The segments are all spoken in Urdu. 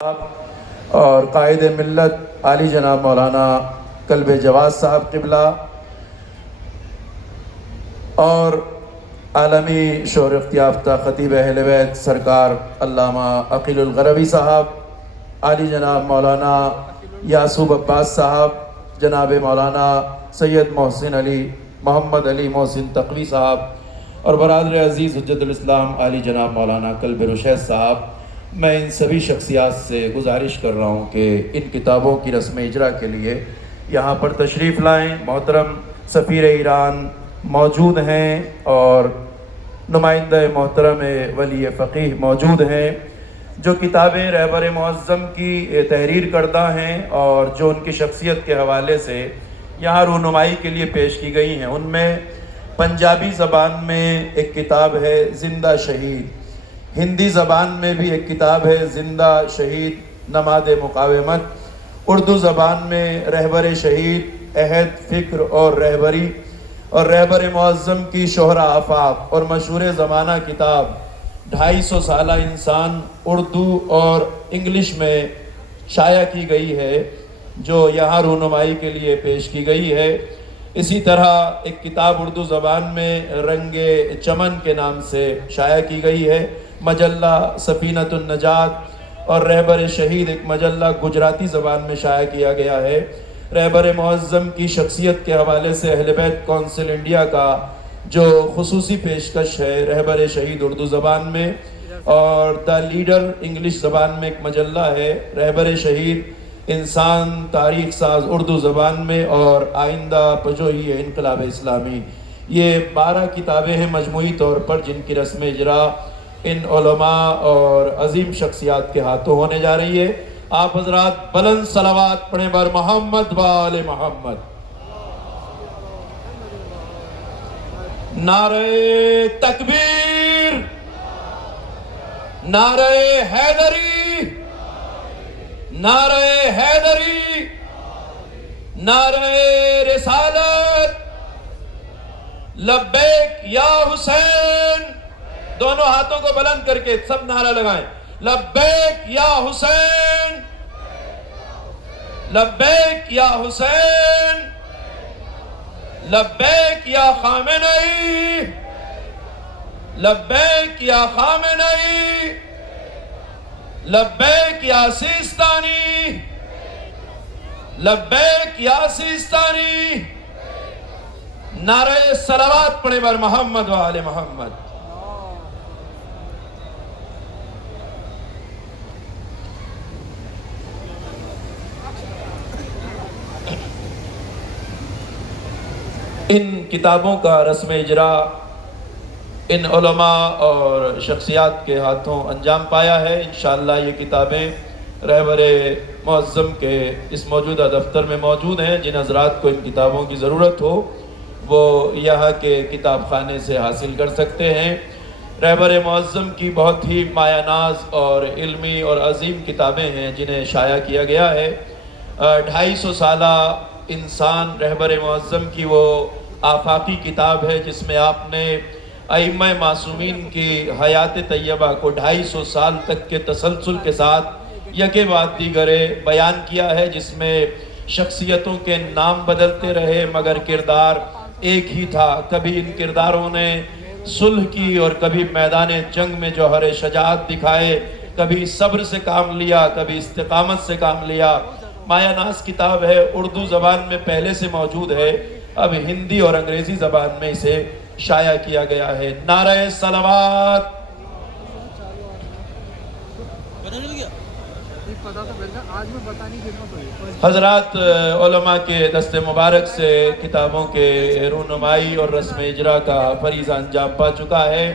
اور قائد ملت عالی جناب مولانا کلب جواز صاحب قبلہ اور عالمی شہرت یافتہ خطیب اہل بیت سرکار علامہ عقیل الغروی صاحب، عالی جناب مولانا یعصوب عباس صاحب، جناب مولانا سید محسن علی محمد علی محسن تقوی صاحب اور برادر عزیز حجت الاسلام عالی جناب مولانا کلب رشید صاحب، میں ان سبھی شخصیات سے گزارش کر رہا ہوں کہ ان کتابوں کی رسم اجرا کے لیے یہاں پر تشریف لائیں۔ محترم سفیر ایران موجود ہیں اور نمائندہ محترم ولی فقیہ موجود ہیں، جو کتابیں رہبر معظم کی تحریر کردہ ہیں اور جو ان کی شخصیت کے حوالے سے یہاں رونمائی کے لیے پیش کی گئی ہیں۔ ان میں پنجابی زبان میں ایک کتاب ہے زندہ شہید، ہندی زبان میں بھی ایک کتاب ہے زندہ شہید نماد مقاومت، اردو زبان میں رہبر شہید عہد فکر اور رہبری، اور رہبر معظم کی شہرہ آفاق اور مشہور زمانہ کتاب 250 سالہ انسان اردو اور انگلش میں شائع کی گئی ہے، جو یہاں رونمائی کے لیے پیش کی گئی ہے۔ اسی طرح ایک کتاب اردو زبان میں رنگ چمن کے نام سے شائع کی گئی ہے، مجلہ سفینۃ النجات، اور رہبر شہید ایک مجلہ گجراتی زبان میں شائع کیا گیا ہے۔ رہبر معظم کی شخصیت کے حوالے سے اہل بیت کونسل انڈیا کا جو خصوصی پیشکش ہے رہبر شہید اردو زبان میں، اور دا لیڈر انگلش زبان میں ایک مجلہ ہے رہبر شہید انسان تاریخ ساز اردو زبان میں، اور آئندہ پجوئی انقلاب اسلامی۔ یہ 12 کتابیں ہیں مجموعی طور پر، جن کی رسم اجرا ان علماء اور عظیم شخصیات کے ہاتھوں ہونے جا رہی ہے۔ آپ حضرات بلند صلوات پڑھیں بر محمد و آل محمد۔ نعرہ تکبیر، نعرہ حیدری، نعرہ حیدری، نعرہ رسالت، لبیک یا حسین۔ دونوں ہاتھوں کو بلند کر کے سب نعرہ لگائیں، لبیک یا حسین، لبیک یا حسین، لبیک یا خامنئی، لبیک یا خامنئی، لبیک یا سیستانی، لبیک یا سیستانی۔ نعرہ صلوات پڑھیں بر محمد و آل محمد۔ ان کتابوں کا رسم اجرا ان علماء اور شخصیات کے ہاتھوں انجام پایا ہے۔ انشاءاللہ یہ کتابیں رہبر معظم کے اس موجودہ دفتر میں موجود ہیں۔ جن حضرات کو ان کتابوں کی ضرورت ہو وہ یہاں کے کتاب خانے سے حاصل کر سکتے ہیں۔ رہبر معظم کی بہت ہی مایہ ناز اور علمی اور عظیم کتابیں ہیں جنہیں شائع کیا گیا ہے۔ 250 سالہ انسان رہبر معظم کی وہ آفاقی کتاب ہے جس میں آپ نے ائمہ معصومین کی حیات طیبہ کو 250 سال تک کے تسلسل کے ساتھ یکے بعد دیگرے بیان کیا ہے، جس میں شخصیتوں کے نام بدلتے رہے مگر کردار ایک ہی تھا۔ کبھی ان کرداروں نے صلح کی اور کبھی میدان جنگ میں جوہر شجاعت دکھائے، کبھی صبر سے کام لیا، کبھی استقامت سے کام لیا۔ مایہ ناز کتاب ہے، اردو زبان میں پہلے سے موجود ہے، اب ہندی اور انگریزی زبان میں اسے شائع کیا گیا ہے۔ نعرہ صلوات۔ حضرات علماء کے دست مبارک سے کتابوں کے رونمائی اور رسم اجرا کا فریضہ انجام پا چکا ہے،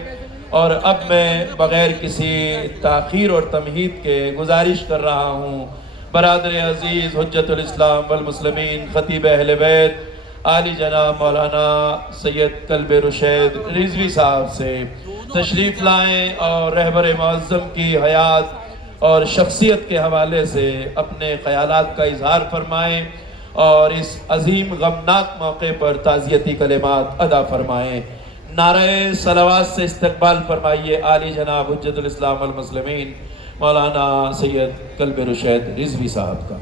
اور اب میں بغیر کسی تاخیر اور تمہید کے گزارش کر رہا ہوں برادر عزیز حجت الاسلام والمسلمین خطیب اہل بیت عالی جناب مولانا سید کلب رشید رضوی صاحب سے تشریف لائیں اور رہبر معظم کی حیات اور شخصیت کے حوالے سے اپنے خیالات کا اظہار فرمائیں اور اس عظیم غمناک موقع پر تعزیتی کلمات ادا فرمائیں۔ نعرہ صلوات سے استقبال فرمائیے عالی جناب حجت الاسلام والمسلمین مولانا سید کلب رشید رضوی صاحب کا.